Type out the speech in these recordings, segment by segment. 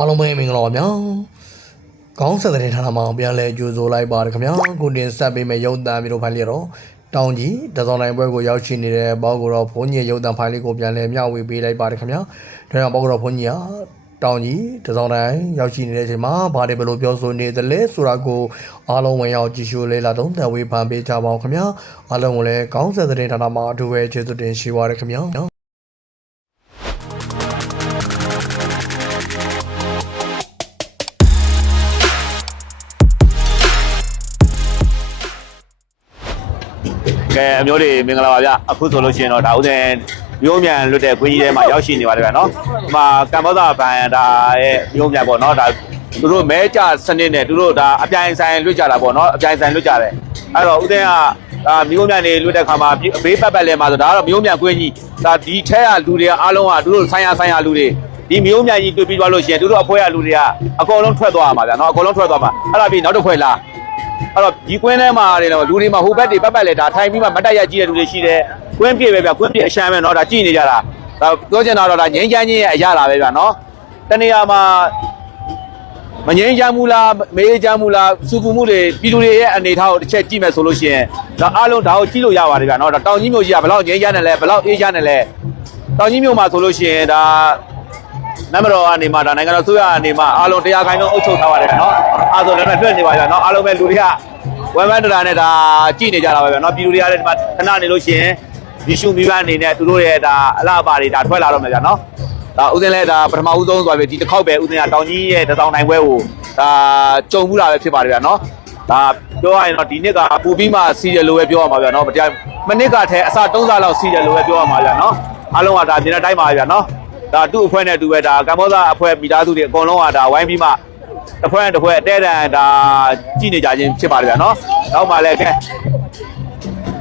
အားလုံးပဲမင်္ဂလာပါဗျာခေါင်းဆက်တဲ့ဌာနမှာပြန်လဲကြိုဆိုလိုက်ပါတယ်ခင်ဗျာကိုတင်ဆက်ပေးမယ့်ရုပ်သံမျိုးတို့ဖိုင်လေးတော့တောင်ကြီးတစောင်းနိုင်ဘွဲကိုရောက်ရှိနေတဲ့ဘောက်ကိုတော့ဘုန်းကြီးရုပ်သံဖိုင်လေးကိုပြန်လဲမျှဝေပေးလိုက်ပါတယ်ခင်ဗျာဒါကြောင့်ဘောက်ကိုတော့ဘုန်းကြီးကတောင်ကြီးတစောင်းနိုင်ရောက်ရှိနေတဲ့အချိန်မှာဘာတွေဘယ်လိုပြောဆိုနေသလဲဆိုတာကိုအားလုံးဝင်ရောက်ကြည့်ရှုလေ့လာတော့တဝေဖန်ပေးကြပါအောင်ခင်ဗျာအားလုံးကိုလည်းခေါင်းဆက်တဲ့ဌာနမှာအထူးပဲကျေးဇူးတင်ရှိပါတယ်ခင်ဗျာ ကဲအမျိုးတွေမင်္ဂလာပါဗျအခုဆိုလို့ရှိရင်တော့ဒါဥစဉ်မျိုးမြန်လွတ်တဲ့ခွင်းကြီးထဲမှာရောက်ရှိနေပါတယ်ဗျနော်ဒီမှာကမ္ဘောဇာဘန်ဒါရဲ့မျိုးမြန်ပေါ့နော်ဒါသူတို့မဲကြစနစ်နဲ့သူတို့ဒါအပြိုင်ဆိုင်လွတ်ကြတာပေါ့နော်အပြိုင်ဆိုင်လွတ်ကြတယ်အဲ့တော့ဥစဉ်ကဒါမျိုးမြန်တွေလွတ်တဲ့ခါမှာဘေးပတ်ပတ်လဲမှာဆိုဒါကတော့မျိုးမြန်ခွင်းကြီးဒါဒီထဲကလူတွေကအားလုံးကသူတို့ဆိုင်ရဆိုင်ရလူတွေဒီမျိုးမြန်ကြီးတွေ့ပြီးသွားလို့ရှိရင်သူတို့အဖွဲရလူတွေကအကုန်လုံးထွက်သွားရမှာဗျနော်အကုန်လုံးထွက်သွားမှာအဲ့ဒါပြီးနောက်တစ်ဖွဲလာ အဲ့တော့ဒီကွင်းထဲမှာတွေတော့လူတွေမှာဟိုဘက်တွေပတ်ပတ်လဲဒါထိုင်ပြီးမှမတက်ရကြည့်တဲ့လူတွေရှိတယ်ကွင်းပြည့်ပဲဗျကွင်းပြည့်အရှမ်းပဲเนาะဒါကြည့်နေကြတာဒါပြောချင်တာတော့ဒါငိမ့်ချမ်းချင်းရဲ့အရာလာပဲဗျเนาะတနေရာမှာမငိမ့်ချမ်းဘူးလားမေးချမ်းဘူးလားစူပူမှုတွေပြည်သူတွေရဲ့အနေထားကိုတစ်ချက်ကြည့်မယ်ဆိုလို့ရှိရင်ဒါအားလုံးဒါကိုကြည့်လို့ရပါတယ်ဗျเนาะဒါတောင်ကြီးမြို့ကြီးကဘယ်လောက်ငိမ့်ချမ်းတယ်လဲဘယ်လောက်အေးချမ်းတယ်လဲတောင်ကြီးမြို့မှာဆိုလို့ရှိရင်ဒါ နမတော်ကနေမှဒါနိုင်ငံတော်ဆိုရအနေမှအားလုံးတရားခိုင်လုံးအုပ်ချုပ်ထားပါတယ်နော်အားဆိုလည်းလည်းတွေ့နေပါကြနော်အားလုံးပဲလူတွေကဝမ်မန်တရာနဲ့ဒါကြည့်နေကြတာပဲဗျနော်ပြည်သူတွေကလည်းဒီမှာခဏနေလို့ရှိရင်ဒီရှုမိဘအနေနဲ့သူတို့ရဲ့ဒါအလားအပါတွေဒါထွက်လာတော့မယ်ဗျနော်ဒါဥစဉ်လဲဒါပထမဦးဆုံးဆိုပဲဒီတစ်ခေါက်ပဲဥစဉ်ကတောင်ကြီးရဲ့တစောင်းနိုင်ပွဲကိုဒါကြုံမှုတာပဲဖြစ်ပါတယ်ဗျနော်ဒါပြောရရင်တော့ဒီနှစ်ကပူပြီးမှစီရလို့ပဲပြောရမှာဗျနော်မတရားမနစ်ကထဲအစ3စားလောက်စီရလို့ပဲပြောရမှာဗျနော်အားလုံးကဒါပြင်တဲ့အတိုင်းပါဗျနော် ဒါသူ့အဖွဲ့နဲ့တူပဲဒါကမ္ဘောဇအဖွဲ့မိသားစုတွေအကုန်လုံးကဒါဝိုင်းပြီးမှတစ်ဖွဲ့နဲ့တစ်ဖွဲ့အတဲတန်ဒါကြည့်နေကြခြင်းဖြစ်ပါတယ်ဗျာနော်။နောက်မှလည်းကဲ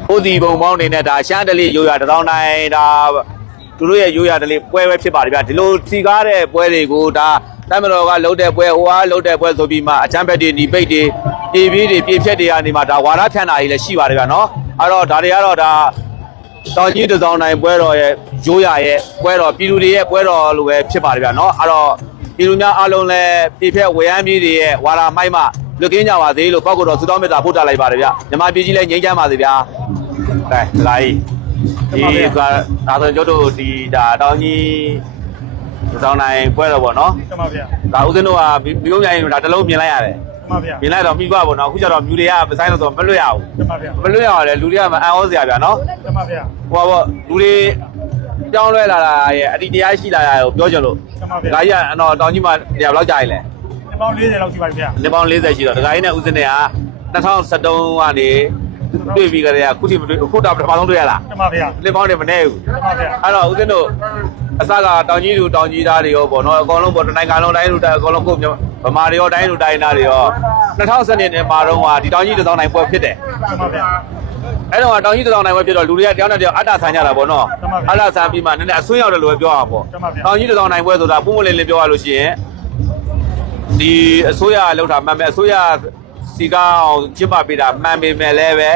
ဟိုဒီဘုံပေါင်းနေနဲ့ဒါရှမ်းတလေးရိုးရတထောင်တိုင်းဒါသူတို့ရဲ့ရိုးရတလေးပွဲပဲဖြစ်ပါတယ်ဗျာဒီလိုစီကားတဲ့ပွဲတွေကိုဒါတမတော်ကလှုပ်တဲ့ပွဲဟိုအားလှုပ်တဲ့ပွဲဆိုပြီးမှအချမ်းဘက်တွေညီပိတ်တွေပြေးပြေးတွေပြေးဖြက်တွေကနေမှဒါဝါရဖြန့်တာကြီးလည်းရှိပါတယ်ဗျာနော်။အဲ့တော့ဒါတွေကတော့ဒါ တောင်ကြီးတစောင်းနိုင်ပွဲတော်ရဲ့ရိုးရရဲ့ပွဲတော်ပြည်သူတွေရဲ့ပွဲတော်လိုပဲဖြစ်ပါတယ်ဗျာနော်အဲ့တော့ပြည်သူများအားလုံးလည်းပြည်ဖက်ဝေယမ်းပြည်တွေရဲ့ဝါရာမိုက်မှလွတ်ကင်းကြပါသေးလို့ပောက်ကတော့သုတောင်းမေတ္တာပို့တာလိုက်ပါတယ်ဗျာမြမပြည်ကြီးလည်းငြိမ်းချမ်းပါစေဗျာကဲလာကြီးဒီကဒါဆိုကျတို့ဒီဒါတောင်ကြီးတစောင်းနိုင်ပွဲတော်ပေါ့နော်တမဗျာဒါဦးဇင်းတို့ကမြို့မြိုင်ဒါတစ်လုံးမြင်လိုက်ရတယ် တမဗျာမြင်လိုက်တော့ပြီးသွားပေါ့နော်အခုကျတော့မြူတွေကမဆိုင်လို့ဆိုမလွတ်ရဘူးတမဗျာမလွတ်ရအောင်လေလူတွေကမအံ့ဩစရာဗျာနော်တမဗျာဟိုပါပေါ့လူတွေကြောင်းလွဲလာတာရဲ့အတ္တိတရားရှိလာတာကိုပြောကြလို့တမဗျာဒါကြီးကအတော့တောင်ကြီးမှာနေရာဘယ်လောက်ကြာရင်လဲဒီပေါင်း40လောက်ရှိပါဗျာနေပေါင်း40ရှိတော့ဒကာကြီးနဲ့ဦးစင်းနဲ့က2013ကနေတွေ့ပြီးကြတဲ့အခုထိမတွေ့အခုတော့ပထမဆုံးတွေ့ရလားတမဗျာနေပေါင်းတွေမနေဘူးတမဗျာအဲ့တော့ဦးစင်းတို့အစကတောင်ကြီးလူတောင်ကြီးသားတွေရောပေါ့နော်အကုန်လုံးပေါ့တနိုင်ငံလုံးတိုင်းလူတိုင်းအကုန်လုံးကို ဗမာတွေရောတိုင်းလူတိုင်းသားတွေရော2012နှစ်မှာတော့ဒီတောင်ကြီးတစ်သောင်းနိုင်ပွဲဖြစ်တယ်တမဗျာအဲ့တော့တောင်ကြီးတောင်နိုင်ပဲဖြစ်တော့လူတွေကတယောက်နဲ့တယောက်အတ္တဆန်ကြတာပေါ့နော်မှန်ပါဗျာအတ္တဆန်ပြီးမှနည်းနည်းအဆွေးရောက်တယ်လို့ပဲပြောရမှာပေါ့မှန်ပါဗျာတောင်ကြီးတောင်နိုင်ပွဲဆိုတာပုံမလင်းလင်းပြောရလို့ရှိရင်ဒီအစိုးရလောက်တာမှန်မယ်အစိုးရစီကအောင်ကျင်းပပေးတာမှန်ပေမဲ့လည်းပဲ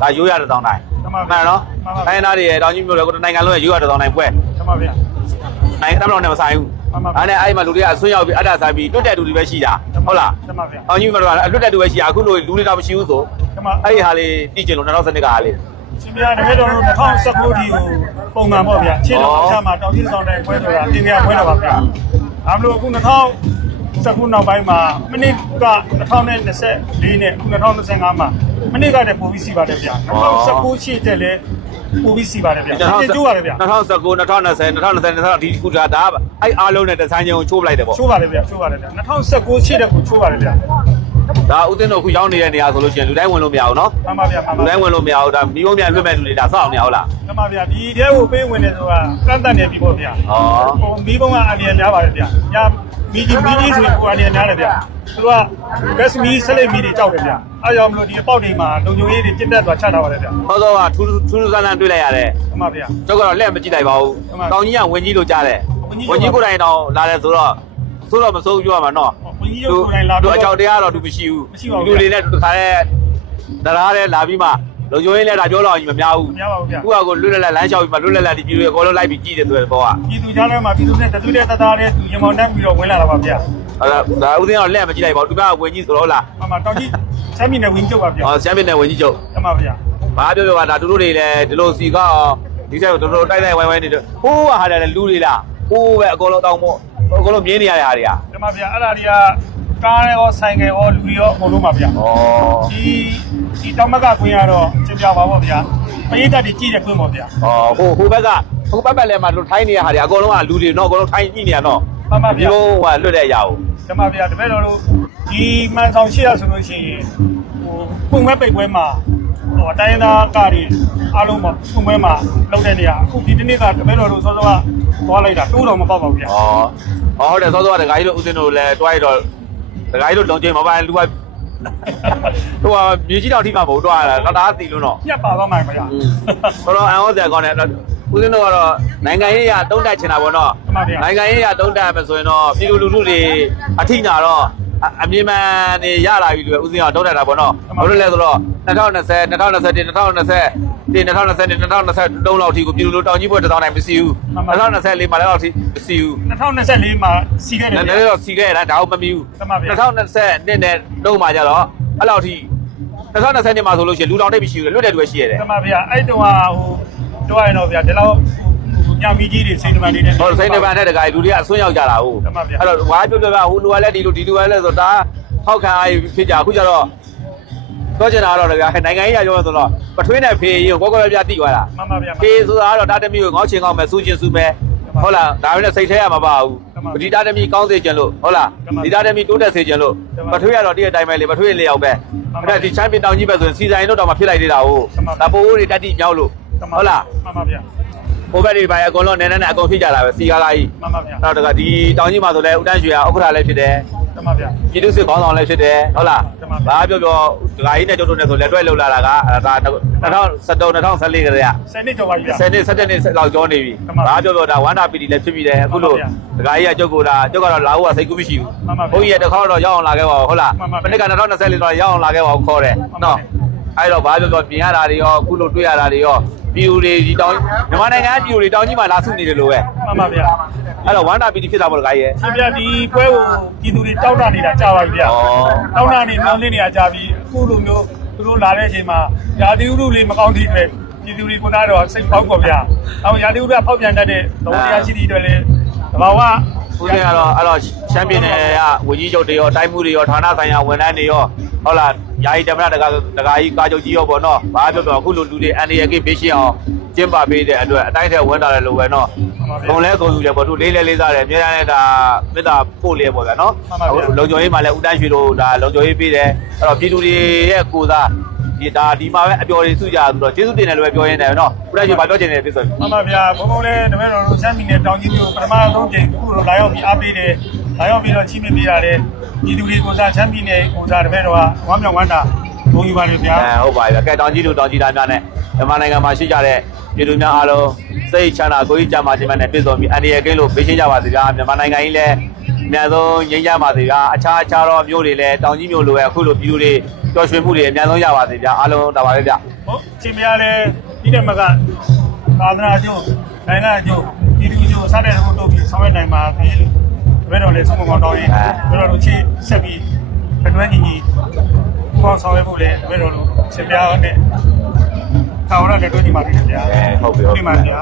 ဒါရိုးရတဲ့တောင်နိုင်မှန်ပါဗျာမှန်နော်မှန်ပါဗျာတိုင်းသားတွေရဲ့တောင်ကြီးမျိုးလည်းကိုယ်နိုင်ငံလုံးရဲ့ရိုးရတဲ့တောင်နိုင်ပွဲတမဗျာနိုင်ငံတော်နဲ့မဆိုင်ဘူးမှန်ပါဗျာ အဲ့နဲ့အဲ့မှာလူတွေကအဆွေးရောက်ပြီးအတ္တဆန်ပြီးတွတ်တဲ့လူတွေပဲရှိတာဟုတ်လားတမဗျာတောင်ကြီးမျိုးတော့အတွတ်တဲ့လူပဲရှိတာအခုလိုလူတွေတော့မရှိဘူးဆိုတမအဲ့ဒီဟာလေးတည်ကျင်လို့2012ကဟာလေးရှင်ဗျာတကယ်တော့2019ဒီကိုပုံမှန်ပေါ့ဗျာခြေတော်အချမှာတောင်ကြီးဆောင်တဲ့ပွဲဆိုတာတင်ပြပွဲတော့ပါဗျာဒါမလို့အခု2019နောက်ပိုင်းမှာမိနစ်က2024နဲ့အခု2025မှာမိနစ်ကတည်းပိုပြီးစီပါတယ်ဗျာ2019ရှိတဲ့လဲ ပို့ပြီးစီပါတယ်ဗျ။တင်ကျိုးပါတယ်ဗျ။2019 2020 2020 2020ဒီခုဒါဒါအဲ့အားလုံးနဲ့ဒီဇိုင်းချင်းကိုချိုးပလိုက်တယ်ပေါ့။ချိုးပါတယ်ဗျ။ချိုးပါတယ်ဗျ။2019ရှေ့တဲ့ကိုချိုးပါတယ်ဗျ။ဒါဦးတင်တို့ခုရောက်နေတဲ့နေရာဆိုလို့ရှိရင်လူတိုင်းဝင်လို့မရဘူးနော်။မှန်ပါဗျာမှန်ပါ။လူတိုင်းဝင်လို့မရဘူးဒါမိဘမြန်လွတ်မဲ့လူတွေဒါစောင့်နေအောင်လား။မှန်ပါဗျာဒီတဲကိုပေးဝင်နေဆိုတာကန့်တတ်နေပြီပေါ့ဗျာ။ဩ။မိဘကအမြင်များပါတယ်ဗျာ။ညာ မီကြီးမီကြီးဆိုရင်ပူရနေများတယ်ဗျသူက best me ဆက်လက်မီတွေကြောက်တယ်ဗျအဲကြောင့်မလို့ဒီအပေါက်တွေမှာလုံခြုံရေးတွေပြင့်တက်သွားချထားပါတယ်ဗျဟုတ်တော့ပါထူးထူးထူးဆန်းဆန်းတွေ့လိုက်ရတယ်အမှန်ဗျကျုပ်ကတော့လက်မကြည့်လိုက်ပါဘူးတောင်ကြီးကဝင်ကြီးလို့ကြားတယ်ဝင်ကြီးကိုယ်တိုင်တော့လာတယ်ဆိုတော့ဆိုတော့မစိုးပြောရမှာနော်ဝင်ကြီးကိုယ်တိုင်လာတော့အကြောက်တရားတော့သူမရှိဘူးမရှိပါဘူးလူတွေနဲ့တခါတည်းတရားတဲ့လာပြီးမှ လုံချိုရင်းလည်းဒါပြောတော့ကြီးမများဘူးမများပါဘူးဗျာခုကကိုလွတ်လပ်လပ်လမ်းလျှောက်ပြီးမှလွတ်လပ်လပ်ဒီပြည်တွေအကုန်လုံးလိုက်ပြီးကြည့်တယ်ဆိုတဲ့ဘောကပြည်သူကြားထဲမှာပြည်သူနဲ့တသွေးတဲ့တသားတဲ့သူရမောင်တက်ပြီးတော့ဝင်လာတာပါဗျာအဲ့ဒါဒါဦးသိန်းအောင်လက်မကြည့်လိုက်ပါဘူးသူကဝင်ကြီးဆိုတော့လားမမတောင်ကြီးချမ်းပြည်နယ်ဝင်ချုပ်ပါဗျာအော်ချမ်းပီယံနယ်ဝင်ကြီးချုပ်တမဗျာဘာပြောပြောပါဒါသူတို့တွေလည်းဒီလိုစီကောက်အောင်ဒီချက်ကိုတော်တော်တိုက်တိုက်ဝိုင်းဝိုင်းနေတယ်ဟိုးကဟာတယ်လူတွေလားဟိုးပဲအကုန်လုံးတောင်းမို့အကုန်လုံးမြင်းနေရတဲ့ဟာတွေကတမဗျာအဲ့ဒါတွေကကားရောဆိုင်ကယ်ရောလူတွေရောအကုန်လုံးပါဗျာဩဒီ ဒီတောင်မကခွင့်ရတော့ကျင်ပြပါပေါ့ဗျာပရိသတ်တွေကြည့်တဲ့ခွင့်ပေါ့ဗျာဩဟိုဟိုဘက်ကဟိုဘက်ဘက်လည်းမှာလူထိုင်းနေရဟာတွေအကုန်လုံးကလူတွေတော့အကုန်လုံးထိုင်းကြည့်နေရတော့မှန်ပါဒီဗျာလိုဟိုလွတ်တဲ့အရာကိုတမဗျာတပည့်တော်တို့ဒီမှန်ဆောင်ရှိရဆိုလို့ရှိရင်ဟိုပုံမဲ့ပိတ်ပွဲမှာဟိုတိုင်းသားကားတွေအားလုံးပေါ့ပုံပွဲမှာလောက်တဲ့နေရာအခုဒီနေ့ကတပည့်တော်တို့စောစောကသွားလိုက်တာတိုးတော်မပေါက်ပါဘူးဗျာဩဩဟုတ်တယ်စောစောကတခါကြီးတို့ဦးစင်းတို့လည်းတွားရတော့တခါကြီးတို့လုံချင်းမပိုင်လူက ဟိုကမြေကြီးတောင်ထိမှာမဟုတ်တွားရတာတော့ဒါသိလို့တော့ပြတ်ပါသွားမှာဗျာတော်တော်အံ့ဩစရာကောင်းတယ်ဦးစင်းတို့ကတော့နိုင်ငံရေးရတုံးတက်ချင်တာပေါ့နော်မှန်ပါဗျာနိုင်ငံရေးရတုံးတက်မယ်ဆိုရင်တော့ပြည်သူလူထုတွေအထိနာတော့အအမြင်မှန်နေရလာပြီလို့ဦးစင်းကတုံးတက်တာပေါ့နော်ဘာလို့လဲဆိုတော့2020 2021 2020 ဒီ2020 2023လောက်ထိကိုပြည်သူလူတောင်ကြီးဘွဲတစ်သောင်းတိုင်းမရှိဘူး2024မှာလည်းတော့ထိမရှိဘူး2024မှာစီခဲ့တယ်နည်းနဗျာည်းတော့စီခဲ့ရတာဒါအောင်မမီဘူးမှန်ပါဗျာ2020နှစ်နဲ့တုံးမှာကြတော့အဲ့လောက်ထိ2020နှစ်မှာဆိုလို့ရှိရင်လူတောင်တိတ်မရှိဘူးလွတ်တဲ့တူပဲရှိရတယ်တမဗျာအဲ့တုန်းကဟိုတော့ရတော့ဗျာဒီလောက်ညမီကြီးတွေစိတ်တမန်တွေနဲ့ဟောစိတ်နှပန်းတဲ့တကယ်လူတွေကအဆွင့်ရောက်ကြတာဟုတ်မှန်ပါဗျာအဲ့တော့ဝါပြောပြောပြဟိုလူကလည်းဒီလိုဒီလူကလည်းဆိုဒါဟောက်ခံအားဖြစ်ကြအခုကျတော့ တော့ကျင်တာတော့တကယ်နိုင်ငံရေးရပြောဆိုတော့ပထွေးနဲ့ဖေးရင်ကိုကောပြတိသွားတာမှန်ပါဗျာဖေးဆိုတာကတော့တာတမီကိုငေါချင်ကောင်းမယ်စူးချင်စူးမယ်ဟုတ်လားဒါပေမဲ့စိတ်ထဲရမှာပါဘူးဒီတာတမီကောင်းစေချင်လို့ဟုတ်လားဒီတာတမီတိုးတက်စေချင်လို့ပထွေးကတော့ဒီအတိုင်းပဲလေပထွေးလေးရောက်ပဲအဲ့ဒီချမ်းပီတောင်ကြီးပဲဆိုရင်စီဆိုင်တို့တော့မှဖြစ်လိုက်သေးတာဟုတ်ဒါပိုးတွေတက်တိမြောက်လို့ဟုတ်လားမှန်ပါဗျာဟိုဘက်တွေပိုင်းအကုန်လုံးနည်းနည်းနဲ့အကုန်ဖြစ်ကြတာပဲစီကားလာကြီးမှန်ပါဗျာနောက်တကဒီတောင်ကြီးမှာဆိုလဲဦးတန်းရွှေကဥက္ကဋ္ဌလည်းဖြစ်တယ် တမဗျာပြည်သူ့စစ်ခေါင်းဆောင်လည်းဖြစ်တယ်ဟုတ်လားတမန်ပါဘာပြောပြောဒကာကြီးနဲ့ကျုပ်တို့နဲ့ဆိုလက်တွဲလှုပ်လာတာကအဲဒါ2017 2014ကတည်းကစနစ်တော်ပါဗျာ10နှစ်17နှစ်လောက်ကျော်နေပြီတမန်ပါဘာပြောပြောဒါဝန္တာပီတီလည်းဖြစ်ပြီတယ်အခုလို့မှန်ဒကာကြီးကကျုပ်ကဒါကျုပ်ကတော့လာဖို့ကစိတ်ကူးမရှိဘူးမှန်ပါဗျာဘုန်းကြီးကတစ်ခေါက်တော့ရောက်အောင်လာခဲ့ပါဦးဟုတ်လားမှန်ပါဗျာမနေ့က2024တော့ရောက်အောင်လာခဲ့ပါဦးခေါ်တယ်မှန်ပါနော်ဗျာအဲ့တော့ဘာပြောပြောပြင်ရတာတွေရောအခုလို့တွေ့ရတာတွေရော ပြည်သူတွေဒီတောင်မြန်မာနိုင်ငံကပြည်သူတွေတောင်ကြီးမှာလာစုနေတယ်လို့ပဲမှန်ပါဗျာအဲ့တော့ဝန္တာပီတီဖြစ်တာပေါ့ဒကာကြီးရဲ့ရှင်ဗျာဒီပွဲကိုပြည်သူတွေတောက်တာနေတာကြာပါပြီဗျာဩတောက်တာနေမျောလင်းနေတာကြာပြီအခုလိုမျိုးသူတို့လာတဲ့အချိန်မှာရာသီဥတုလေးမကောင်းသည့်အတွက်ပြည်သူတွေကကတော့စိတ်ပေါက်ပေါ့ဗျာ။အောင်ရာသီဥတုကဖောက်ပြန်တတ်တဲ့သဘောတရားရှိသည့်အတွက်လည်းတဘာဝဦးစင်းကတော့အဲ့တော့ချမ်းပီယံနယ်ကဝကြီးချုပ်တွေရောတိုင်းမှုတွေရောဌာနဆိုင်ရာဝန်ထမ်းတွေရောဟုတ်လား ယာယီတမရတကာတကာကြီးကာချုပ်ကြီးရောပေါ့နော်ဘာပြောပြောအခုလိုလူတွေအန်ဒီရကိပေးရှင်းအောင်ကျင်းပပေးတဲ့အတွက်အတိုင်းထဲဝန်တာတယ်လို့ပဲနော်ဂုံလဲဂုံယူတယ်ပေါ့သူလေးလဲလေးစားတယ်အများနဲ့ဒါမေတ္တာပို့လေပေါ့ဗျာနော်လုံခြုံရေးမှာလည်းဦးတန်းရွှေတို့ဒါလုံခြုံရေးပေးတယ်အဲ့တော့ပြည်သူတွေရဲ့ကိုစားဒီဒါဒီမှာပဲအပျော်တွေစုကြဆိုတော့ကျေးဇူးတင်တယ်လို့ပဲပြောရင်းတယ်နော်ဦးတန်းရွှေဘာပြောချင်တယ်ဖြစ်ဆိုမှန်ပါဗျာဘုံဘုံလည်းတပည့်တော်တို့ချမ်းမီနဲ့တောင်ကြီးမျိုးပထမဆုံးချိန်အခုတော့လာရောက်ပြီးအားပေးတယ် လာရောက်ပြီးတော့ချိမပေးရတယ်ပြည်သူတွေကိုစားချမ်းမီနဲ့ကိုစားတပည့်တော်ကဝမ်းမြောက်ဝမ်းသာဘုံယူပါတယ်ဗျာအဲဟုတ်ပါပြီကဲတောင်ကြီးလူတောင်ကြီးသားများနဲ့မြန်မာနိုင်ငံမှာရှိကြတဲ့ပြည်သူများအားလုံးစိတ်ချမ်းသာကိုယ်ကြီးကြမှာခြင်းနဲ့ပြည့်စုံပြီးအန္တရာယ်ကင်းလို့ပေးရှင်းကြပါစေဗျာမြန်မာနိုင်ငံကြီးလည်းအများဆုံးငြိမ်းချမ်းပါစေဗျာအခြားအခြားသောမျိုးတွေလည်းတောင်ကြီးမျိုးလိုပဲအခုလိုပြည်သူတွေပျော်ရွှင်မှုတွေအများဆုံးရပါစေဗျာအားလုံးဒါပါပဲဗျဟုတ်ချင်းများလည်းဒီတဲ့မကသာသနာကျိုးနိုင်ငံကျိုးပြည်သူကျိုးစတဲ့ဟိုတို့ပြီးဆောင်ရွက်နိုင်ပါသေးလို့ တပည့်တော်လည်းဆုံးမကောင်းတော့ရင်တပည့်တော်တို့ချစ်ဆက်ပြီးအတွဲညီညီပေါင်းဆောင်ရွက်ဖို့လည်းတပည့်တော်တို့ချင်းများနဲ့တာဝန်နဲ့တွေ့ညီပါပြီဗျာအဲဟုတ်ပြီဟုတ်ပြီဒီမှာဗျာ